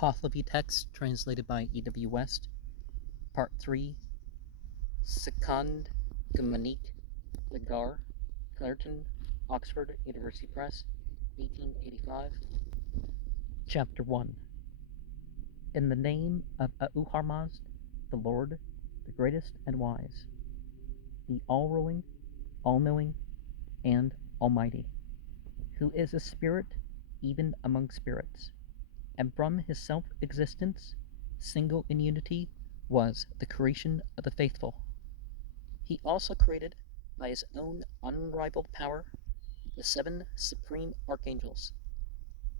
Pahlavi text translated by E.W. West. Part 3. Sikand Gumanik Vigar, Clareton, Oxford University Press, 1885. Chapter 1. In the name of Ahurmazd, the Lord, the greatest and wise, the all-ruling, all-knowing, and almighty, who is a spirit even among spirits, and from his self-existence, single in unity, was the creation of the faithful. He also created, by his own unrivaled power, the 7 supreme archangels,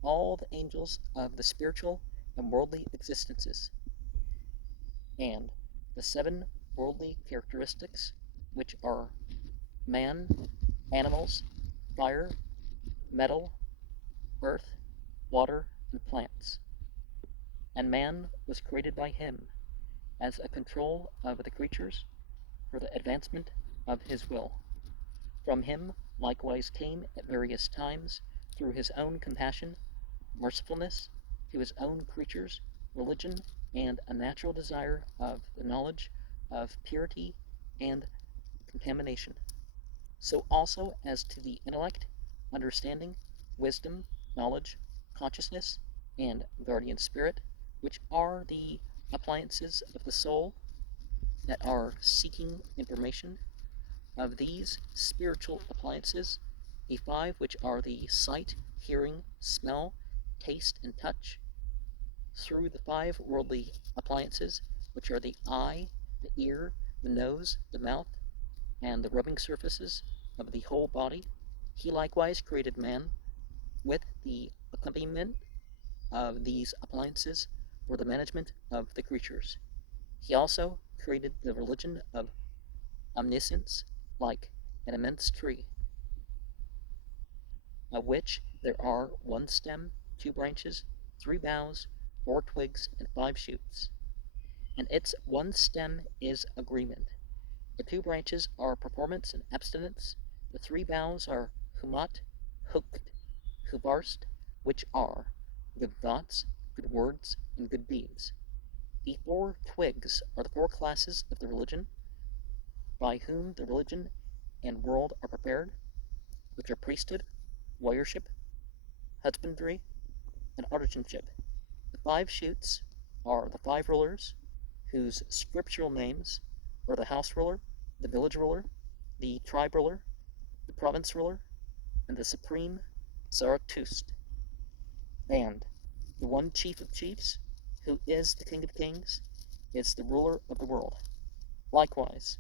all the angels of the spiritual and worldly existences, and the 7 worldly characteristics, which are man, animals, fire, metal, earth, water, and plants. And man was created by him as a control of the creatures for the advancement of his will. From him likewise came at various times, through his own compassion, mercifulness to his own creatures, religion, and a natural desire of the knowledge of purity and contamination. So also as to the intellect, understanding, wisdom, knowledge, consciousness, and guardian spirit, which are the appliances of the soul that are seeking information. Of these spiritual appliances, the 5 which are the sight, hearing, smell, taste, and touch, through the 5 worldly appliances, which are the eye, the ear, the nose, the mouth, and the rubbing surfaces of the whole body, he likewise created man with the accompaniment of these appliances for the management of the creatures. He also created the religion of omniscience, like an immense tree, of which there are 1 stem, 2 branches, 3 boughs, 4 twigs, and 5 shoots. And its 1 stem is agreement. The 2 branches are performance and abstinence. The 3 boughs are humat, hukt, hubarst, which are good thoughts, good words, and good deeds. The 4 twigs are the 4 classes of the religion, by whom the religion and world are prepared, which are priesthood, warriorship, husbandry, and artisanship. The 5 shoots are the 5 rulers, whose scriptural names are the house ruler, the village ruler, the tribe ruler, the province ruler, and the supreme Zoroastrianism. And the one chief of chiefs, who is the king of kings, is the ruler of the world. Likewise,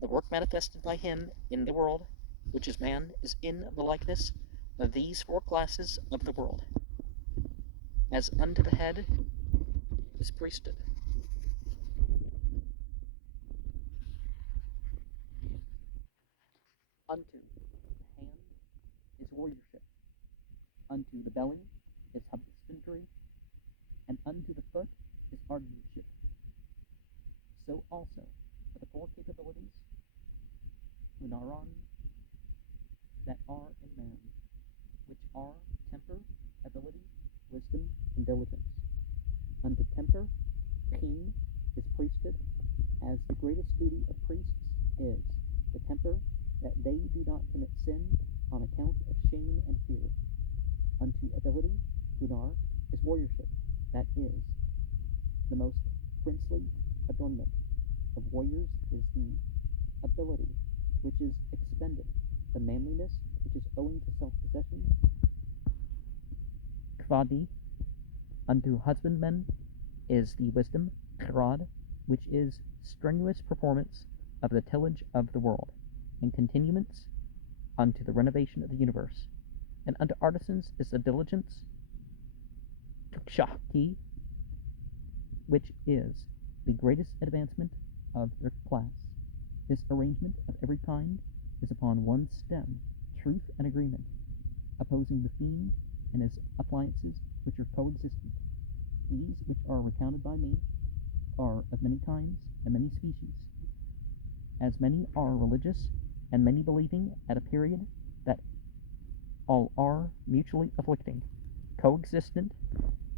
the work manifested by him in the world, which is man, is in the likeness of these 4 classes of the world. As unto the head is priesthood, unto the hand is warriorship, unto the belly is husbandry, and unto the foot is artisanship. So also for the 4 capabilities, unaron, that are in man, which are temper, ability, wisdom, and diligence. Unto temper, king is priesthood, as the greatest duty of priests is the temper, that they do not commit sin on account of shame and fear. Unto ability, unar, is warriorship, that is the most princely adornment of warriors is the ability which is expended, the manliness which is owing to self-possession. Kvadi, unto husbandmen, is the wisdom, khrad, which is strenuous performance of the tillage of the world, and continuance unto the renovation of the universe. And unto artisans is the diligence, tukshaki, which is the greatest advancement of their class. This arrangement of every kind is upon 1 stem, truth and agreement, opposing the fiend and his appliances which are coexistent. These which are recounted by me are of many kinds and many species. As many are religious, and many believing at a period that all are mutually afflicting, coexistent,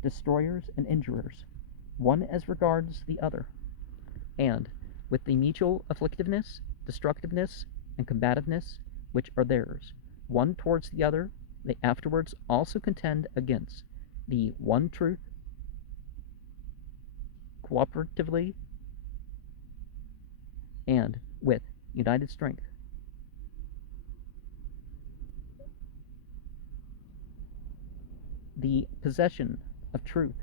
destroyers and injurers, one as regards the other, and with the mutual afflictiveness, destructiveness, and combativeness which are theirs, one towards the other, they afterwards also contend against the one truth cooperatively and with united strength. The possession of truth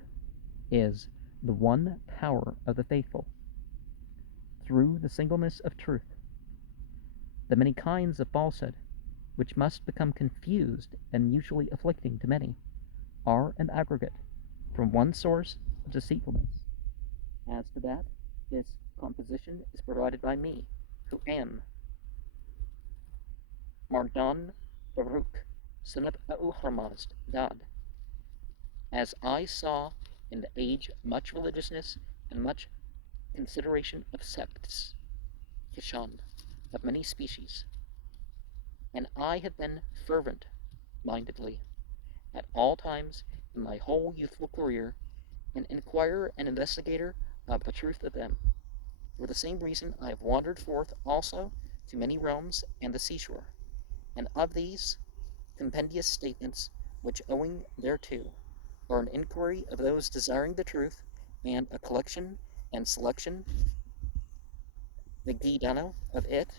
is the one power of the faithful. Through the singleness of truth, the many kinds of falsehood, which must become confused and mutually afflicting to many, are an aggregate from one source of deceitfulness. As to that, this composition is provided by me, who am Mardan Baruch, son of Ahurmazd, God. As I saw in the age much religiousness and much consideration of sects, Kishan, of many species, and I have been fervent mindedly at all times in my whole youthful career, an inquirer and investigator of the truth of them. For the same reason I have wandered forth also to many realms and the seashore, and of these compendious statements which owing thereto are an inquiry of those desiring the truth, and a collection and selection, the guidano of it,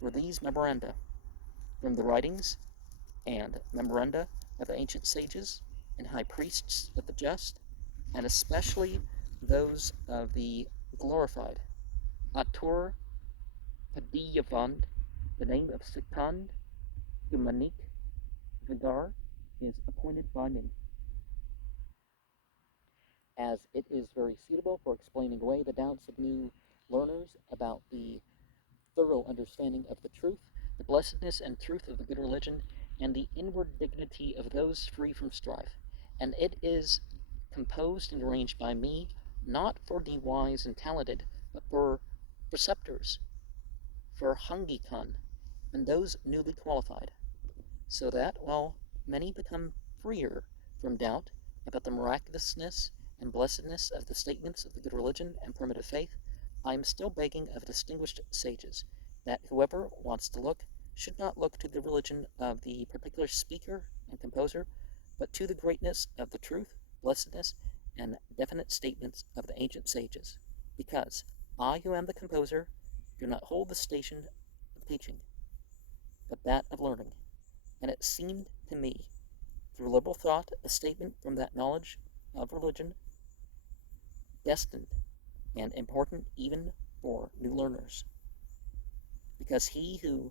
were these memoranda, from the writings and memoranda of the ancient sages and high priests of the just, and especially those of the glorified Atur Padiyavand. The name of Sikand Gumanik Vigar is appointed by me, as it is very suitable for explaining away the doubts of new learners about the thorough understanding of the truth, the blessedness and truth of the good religion, and the inward dignity of those free from strife. And it is composed and arranged by me, not for the wise and talented, but for preceptors, for Hangikan, and those newly qualified, so that, while many become freer from doubt about the miraculousness and blessedness of the statements of the good religion and primitive faith, I am still begging of distinguished sages that whoever wants to look should not look to the religion of the particular speaker and composer, but to the greatness of the truth, blessedness, and definite statements of the ancient sages, because I, who am the composer, do not hold the station of teaching, but that of learning. And it seemed to me, through liberal thought, a statement from that knowledge of religion, destined and important even for new learners, because he who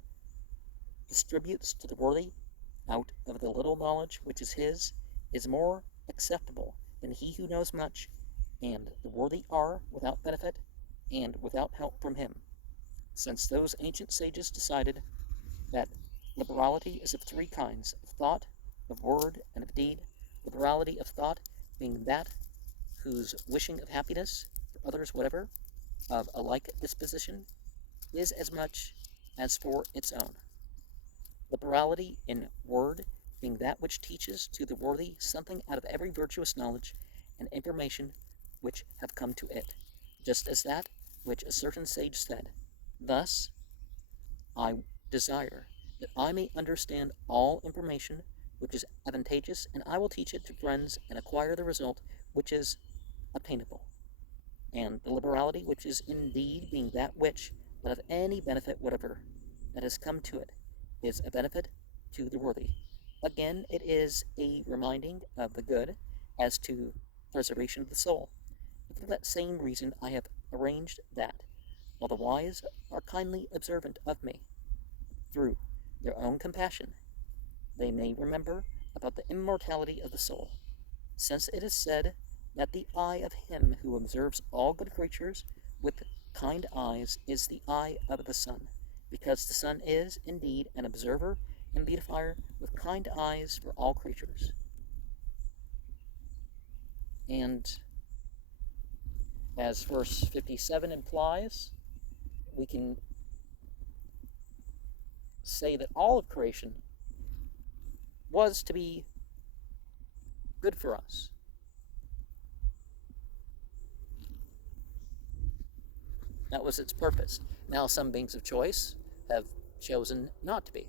distributes to the worthy out of the little knowledge which is his is more acceptable than he who knows much, and the worthy are without benefit and without help from him, since those ancient sages decided that liberality is of three kinds: of thought, of word, and of deed. Liberality of thought being that whose wishing of happiness for others whatever, of a like disposition, is as much as for its own. Liberality in word being that which teaches to the worthy something out of every virtuous knowledge and information which have come to it, just as that which a certain sage said, thus, I desire that I may understand all information which is advantageous, and I will teach it to friends and acquire the result which is obtainable. And the liberality which is indeed being that which, but of any benefit whatever that has come to it, is a benefit to the worthy. Again, it is a reminding of the good as to preservation of the soul. And for that same reason I have arranged that, while the wise are kindly observant of me, through their own compassion, they may remember about the immortality of the soul, since it is said that the eye of him who observes all good creatures with kind eyes is the eye of the sun, because the sun is, indeed, an observer and beautifier with kind eyes for all creatures. And as verse 57 implies, we can say that all of creation was to be good for us. That was its purpose. Now some beings of choice have chosen not to be.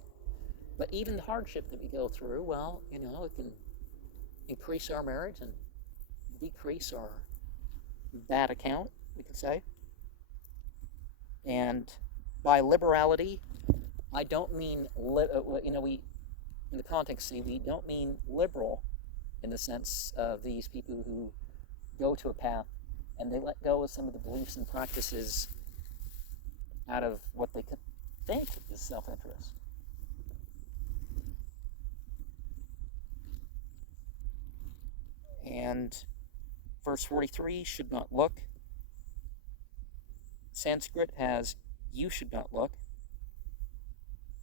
But even the hardship that we go through, well, it can increase our marriage and decrease our bad account, we could say. And by liberality, I don't mean, we, in the context, we don't mean liberal in the sense of these people who go to a path and they let go of some of the beliefs and practices out of what they could think is self-interest. And verse 43, should not look. Sanskrit has you should not look.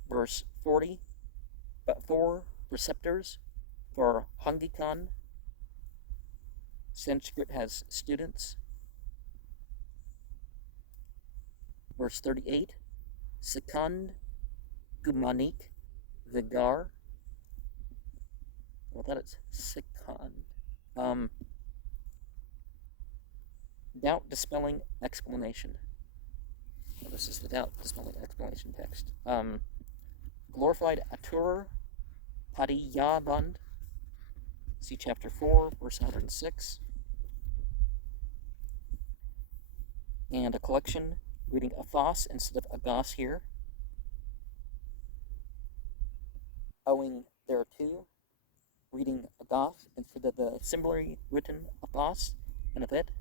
Verse 40, but for preceptors, for Hangikan, Sanskrit has students. Verse 38, Sikand Gumanik Vigar. Well, that is Sikand. Doubt dispelling explanation. Well, this is the doubt dispelling explanation text. Glorified Atur Padiyaband. See chapter 4, verse 106. And a collection reading Athos instead of Agos here, owing thereto, reading Agos instead of the similarly written Athos and Avit.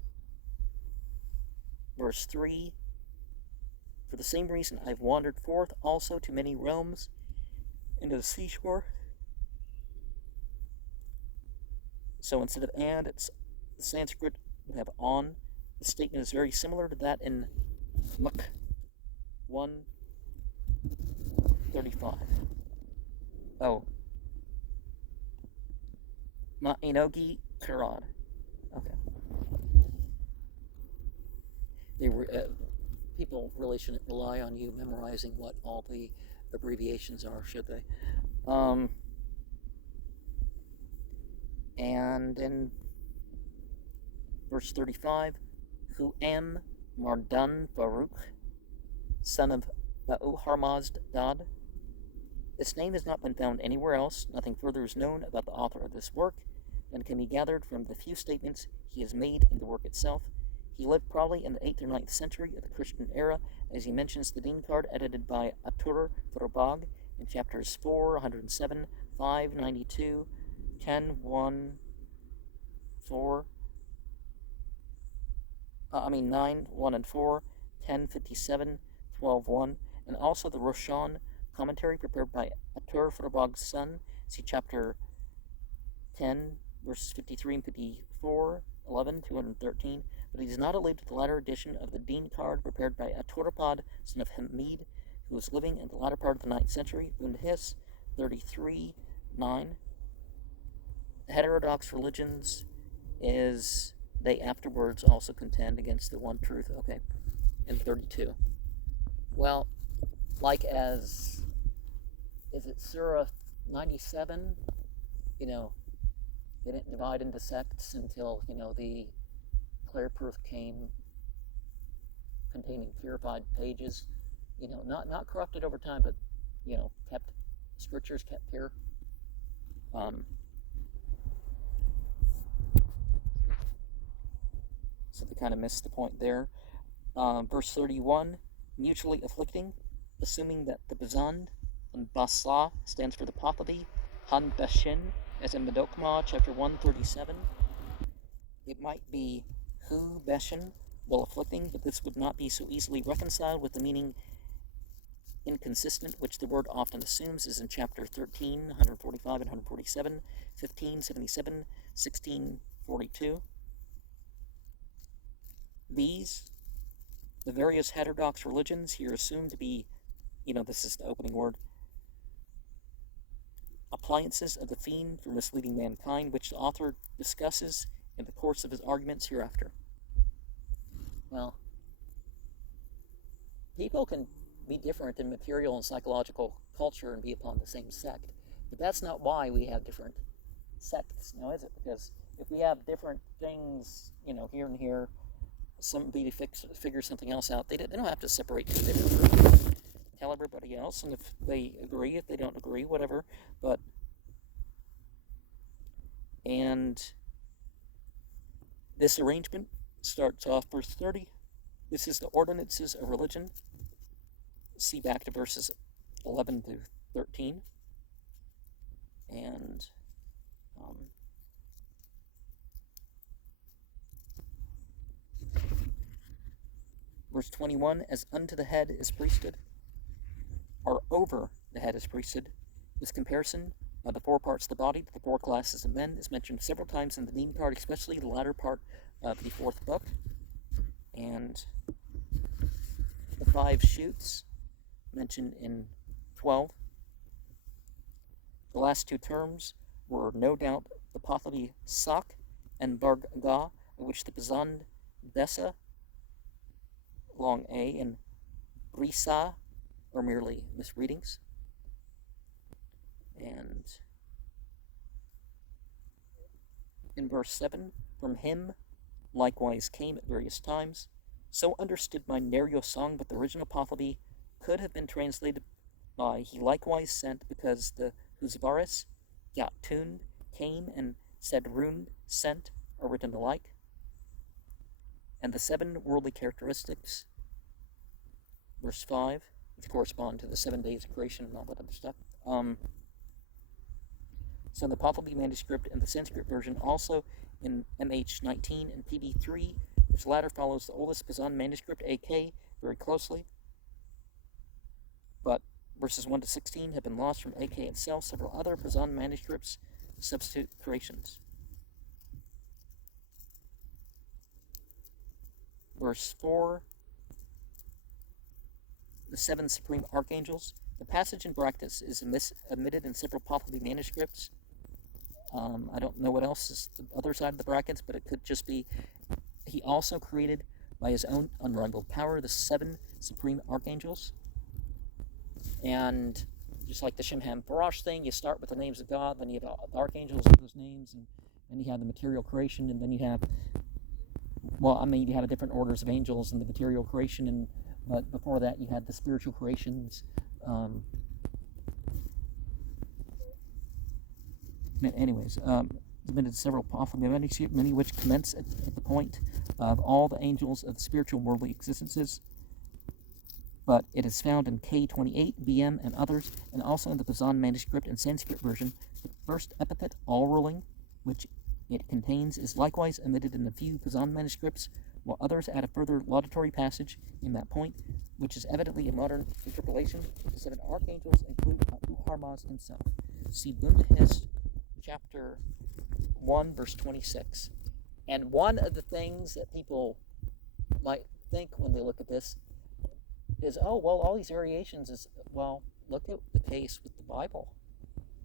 Verse 3, for the same reason I've wandered forth also to many realms, into the seashore. So instead of and, it's the Sanskrit would have on. The statement is very similar to that in Muk 1:35. Oh. Ma'inogi Karad. Okay. People really shouldn't rely on you memorizing what all the abbreviations are, should they? And in verse 35, who am Mardan Baruch, son of Ba'u-Harmazd Dad. This name has not been found anywhere else. Nothing further is known about the author of this work than can be gathered from the few statements he has made in the work itself. He lived probably in the 8th or 9th century of the Christian era, as he mentions the Dean card edited by Atur Furbag in chapters 4, 107, 5, 92, 10, 1, 4, 9, 1 and 4, 10, 57, 12, 1, and also the Roshan commentary prepared by Atur Furbag's son. See chapter 10, verses 53 and 54, 11, 213. But he does not allude to the latter edition of the Dean card prepared by Aturapad, son of Hamid, who was living in the latter part of the 9th century, Bundhis 33, 9. The heterodox religions they afterwards also contend against the one truth. Okay, in 32. Well, like is it Surah 97? They didn't divide into sects until, the clear proof came containing purified pages, not corrupted over time, but, scriptures kept pure. So they kind of missed the point there. Verse 31, mutually afflicting, assuming that the Bazand and Basla stands for the Pahlavi, Han Beshin, as in Medokma, chapter 137. It might be Hu Beshin, while afflicting, but this would not be so easily reconciled with the meaning inconsistent, which the word often assumes, is in chapter 13, 145 and 147, 15, 77, 16, 42. These, the various heterodox religions here assumed to be, this is the opening word, appliances of the fiend for misleading mankind, which the author discusses in the course of his arguments hereafter. Well, people can be different in material and psychological culture and be upon the same sect, but that's not why we have different sects, now is it? Because if we have different things, here and here, somebody figure something else out. They don't have to separate two different groups. Tell everybody else, and if they agree, if they don't agree, whatever. And this arrangement starts off verse 30. This is the ordinances of religion. See back to verses 11 to 13. And verse 21, as unto the head is priesthood, or over the head is priesthood. This comparison of the four parts of the body to the four classes of men is mentioned several times in the name card, especially the latter part of the fourth book. And the 5 shoots mentioned in 12. The last 2 terms were no doubt the Pahlavi Sak and Barg Ga, of which the Pazand Desa, long A, and Risa are merely misreadings. And in verse 7, from him likewise came at various times. So understood my Nerio song, but the original Pahlavi could have been translated by he likewise sent, because the Husvaris got tuned, came, and said rune sent are written alike. And the 7 worldly characteristics, verse 5, which correspond to the 7 days of creation and all that other stuff. So in the Pahlavi manuscript and the Sanskrit version, also in MH19 and PB3, which latter follows the oldest Pazand manuscript, AK, very closely. But verses 1 to 16 have been lost from AK itself. Several other Pazand manuscripts substitute creations. Verse 4, the 7 supreme archangels. The passage in brackets is omitted in several Pahlavi manuscripts. I don't know what else is the other side of the brackets, but it could just be, he also created by his own unrivaled power the 7 supreme archangels. And just like the Shimham Parash thing, you start with the names of God, then you have the archangels and those names, and then you have the material creation, and then you have, you have different orders of angels and the material creation, but before that you had the spiritual creations. Submitted several Pahlavi manuscripts, many which commence at the point of all the angels of the spiritual worldly existences. But it is found in K28, BM, and others, and also in the Pazand manuscript and Sanskrit version. The first epithet, all-ruling, which it contains, is likewise omitted in a few Pazand manuscripts, while others add a further laudatory passage in that point, which is evidently a modern interpolation. The 7 archangels include Harmaz himself. See Bundahist, chapter 1, verse 26. And one of the things that people might think when they look at this is, all these variations is, look at the case with the Bible.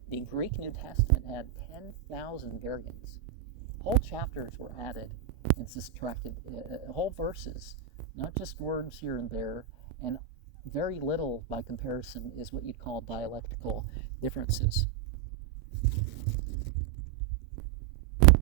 The Greek New Testament had 10,000 variants. Whole chapters were added and subtracted, whole verses, not just words here and there, and very little by comparison is what you'd call dialectical differences.